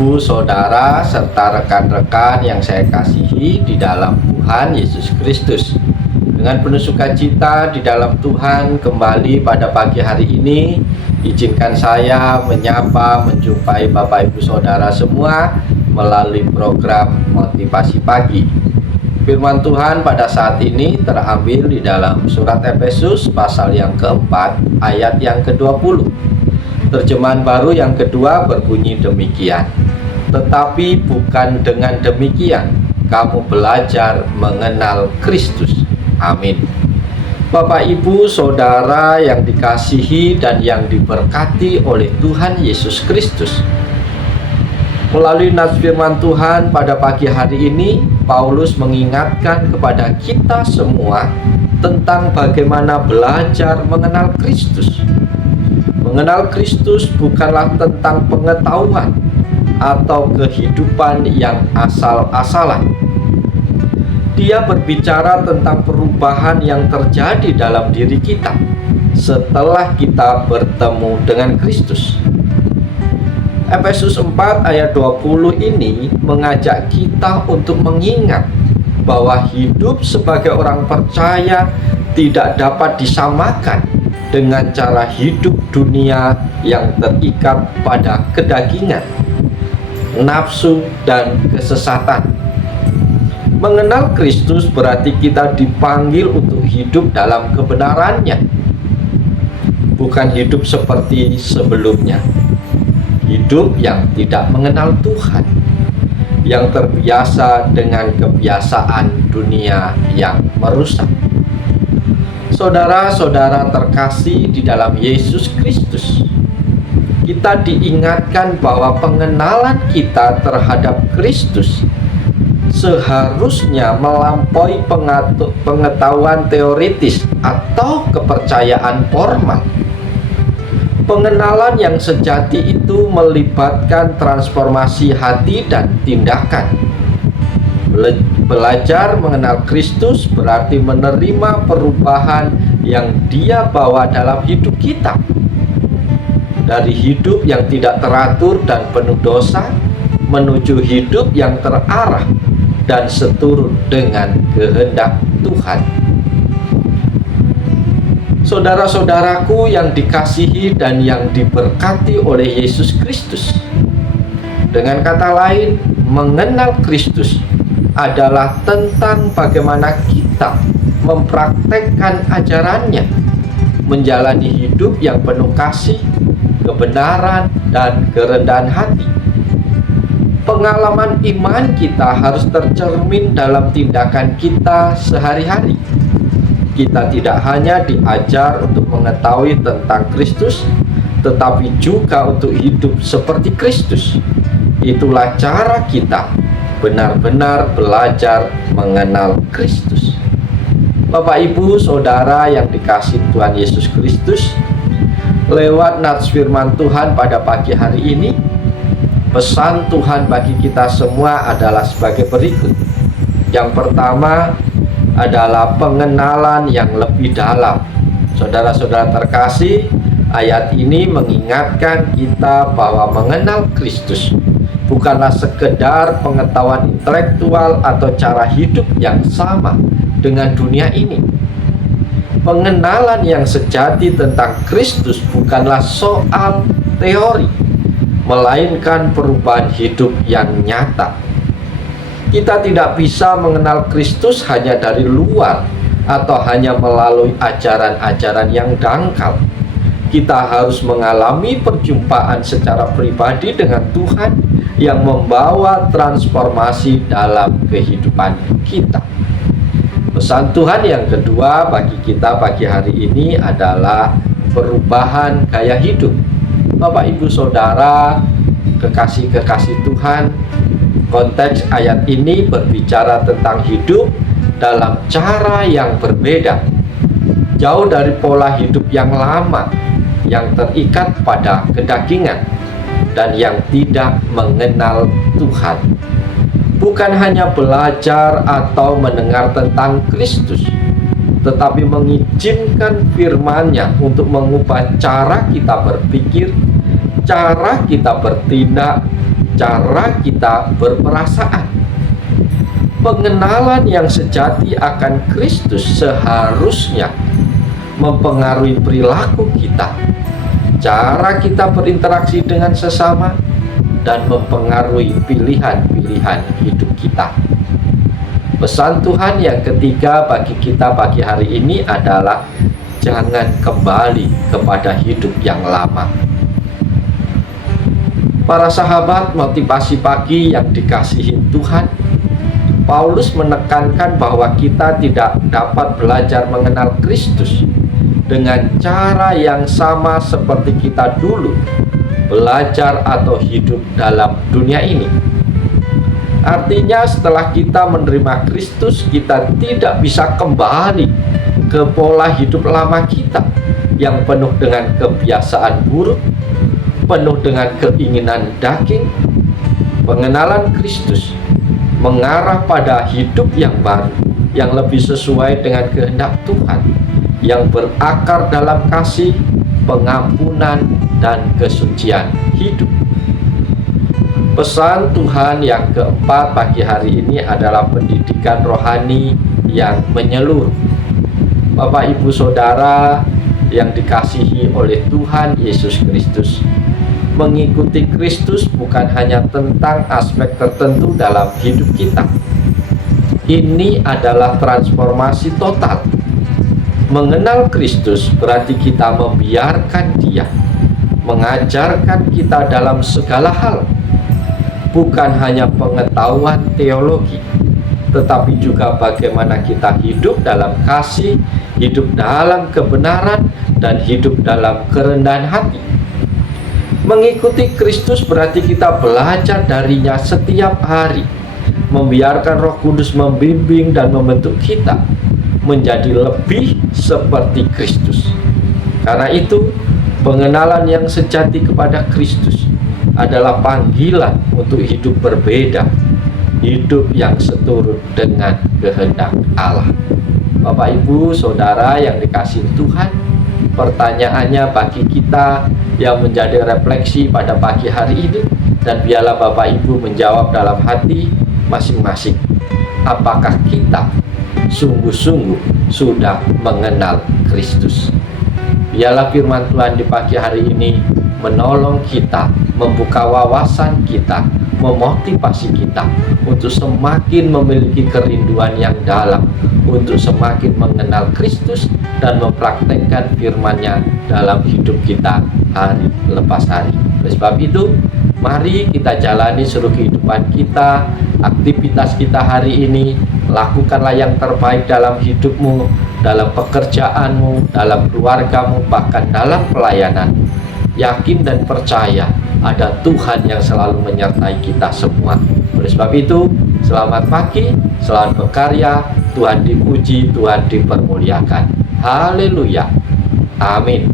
Ibu, saudara, serta rekan-rekan yang saya kasihi di dalam Tuhan Yesus Kristus. Dengan penuh sukacita di dalam Tuhan, kembali pada pagi hari ini, izinkan saya menyapa, menjumpai Bapak Ibu Saudara semua melalui program Motivasi Pagi. Firman Tuhan pada saat ini terambil di dalam surat Efesus pasal yang keempat, ayat yang ke-20. Terjemahan baru yang kedua berbunyi demikian. Tetapi bukan dengan demikian kamu belajar mengenal Kristus. Amin. Bapak, Ibu, Saudara yang dikasihi dan yang diberkati oleh Tuhan Yesus Kristus. Melalui nas firman Tuhan pada pagi hari ini, Paulus mengingatkan kepada kita semua tentang bagaimana belajar mengenal Kristus. Mengenal Kristus bukanlah tentang pengetahuan atau kehidupan yang asal-asalan. Dia berbicara tentang perubahan yang terjadi dalam diri kita setelah kita bertemu dengan Kristus. Efesus 4 ayat 20 ini mengajak kita untuk mengingat bahwa hidup sebagai orang percaya tidak dapat disamakan dengan cara hidup dunia yang terikat pada kedagingan, nafsu, dan kesesatan. Mengenal Kristus berarti kita dipanggil untuk hidup dalam kebenarannya, bukan hidup seperti sebelumnya. Hidup yang tidak mengenal Tuhan, yang terbiasa dengan kebiasaan dunia yang merusak. Saudara-saudara terkasih di dalam Yesus Kristus, kita diingatkan bahwa pengenalan kita terhadap Kristus seharusnya melampaui pengetahuan teoritis atau kepercayaan formal. Pengenalan yang sejati itu melibatkan transformasi hati dan tindakan. Belajar mengenal Kristus berarti menerima perubahan yang Dia bawa dalam hidup kita. Dari hidup yang tidak teratur dan penuh dosa menuju hidup yang terarah dan seturut dengan kehendak Tuhan. Saudara-saudaraku yang dikasihi dan yang diberkati oleh Yesus Kristus. Dengan kata lain, mengenal Kristus adalah tentang bagaimana kita mempraktekkan ajarannya, menjalani hidup yang penuh kasih, kebenaran, dan kerendahan hati. Pengalaman iman kita harus tercermin dalam tindakan kita sehari-hari. Kita tidak hanya diajar untuk mengetahui tentang Kristus, tetapi juga untuk hidup seperti Kristus. Itulah cara kita benar-benar belajar mengenal Kristus. Bapak, Ibu, Saudara yang dikasihi Tuhan Yesus Kristus, lewat nats firman Tuhan pada pagi hari ini, pesan Tuhan bagi kita semua adalah sebagai berikut. Yang pertama adalah pengenalan yang lebih dalam. Saudara-saudara terkasih, ayat ini mengingatkan kita bahwa mengenal Kristus bukanlah sekedar pengetahuan intelektual atau cara hidup yang sama dengan dunia ini. Pengenalan yang sejati tentang Kristus bukanlah soal teori, melainkan perubahan hidup yang nyata. Kita tidak bisa mengenal Kristus hanya dari luar atau hanya melalui ajaran-ajaran yang dangkal. Kita harus mengalami perjumpaan secara pribadi dengan Tuhan yang membawa transformasi dalam kehidupan kita. Pesan Tuhan yang kedua bagi kita pagi hari ini adalah perubahan gaya hidup. Bapak, Ibu, Saudara, kekasih-kekasih Tuhan, konteks ayat ini berbicara tentang hidup dalam cara yang berbeda, jauh dari pola hidup yang lama, yang terikat pada kedagingan, dan yang tidak mengenal Tuhan. Bukan hanya belajar atau mendengar tentang Kristus, tetapi mengizinkan firman-Nya untuk mengubah cara kita berpikir, cara kita bertindak, cara kita berperasaan. Pengenalan yang sejati akan Kristus seharusnya mempengaruhi perilaku kita, cara kita berinteraksi dengan sesama, dan mempengaruhi pilihan-pilihan hidup kita. Pesan Tuhan yang ketiga bagi kita pagi hari ini adalah jangan kembali kepada hidup yang lama. Para sahabat motivasi pagi yang dikasihi Tuhan, Paulus menekankan bahwa kita tidak dapat belajar mengenal Kristus dengan cara yang sama seperti kita dulu belajar atau hidup dalam dunia ini. Artinya setelah kita menerima Kristus, kita tidak bisa kembali ke pola hidup lama kita yang penuh dengan kebiasaan buruk, penuh dengan keinginan daging. Pengenalan Kristus mengarah pada hidup yang baru, yang lebih sesuai dengan kehendak Tuhan, yang berakar dalam kasih, pengampunan, dan kesucian hidup. Pesan Tuhan yang keempat pagi hari ini adalah pendidikan rohani yang menyeluruh. Bapak, Ibu, Saudara yang dikasihi oleh Tuhan Yesus Kristus, mengikuti Kristus bukan hanya tentang aspek tertentu dalam hidup kita. Ini adalah transformasi total. Mengenal Kristus berarti kita membiarkan Dia mengajarkan kita dalam segala hal, bukan hanya pengetahuan teologi, tetapi juga bagaimana kita hidup dalam kasih, hidup dalam kebenaran, dan hidup dalam kerendahan hati. Mengikuti Kristus berarti kita belajar darinya setiap hari, membiarkan Roh Kudus membimbing dan membentuk kita menjadi lebih seperti Kristus. Karena itu, pengenalan yang sejati kepada Kristus adalah panggilan untuk hidup berbeda, hidup yang seturut dengan kehendak Allah. Bapak, Ibu, Saudara yang dikasihi Tuhan, pertanyaannya bagi kita yang menjadi refleksi pada pagi hari ini, dan biarlah Bapak Ibu menjawab dalam hati masing-masing. Apakah kita sungguh-sungguh sudah mengenal Kristus? Biarlah firman Tuhan di pagi hari ini menolong kita, membuka wawasan kita, memotivasi kita untuk semakin memiliki kerinduan yang dalam, untuk semakin mengenal Kristus dan mempraktekkan firman-Nya dalam hidup kita hari lepas hari. Oleh sebab itu, mari kita jalani seluruh kehidupan kita, aktivitas kita hari ini. Lakukanlah yang terbaik dalam hidupmu, dalam pekerjaanmu, dalam keluargamu, bahkan dalam pelayanan. Yakin dan percaya ada Tuhan yang selalu menyertai kita semua. Oleh sebab itu, selamat pagi, selamat berkarya, Tuhan dipuji, Tuhan dipermuliakan. Haleluya. Amin.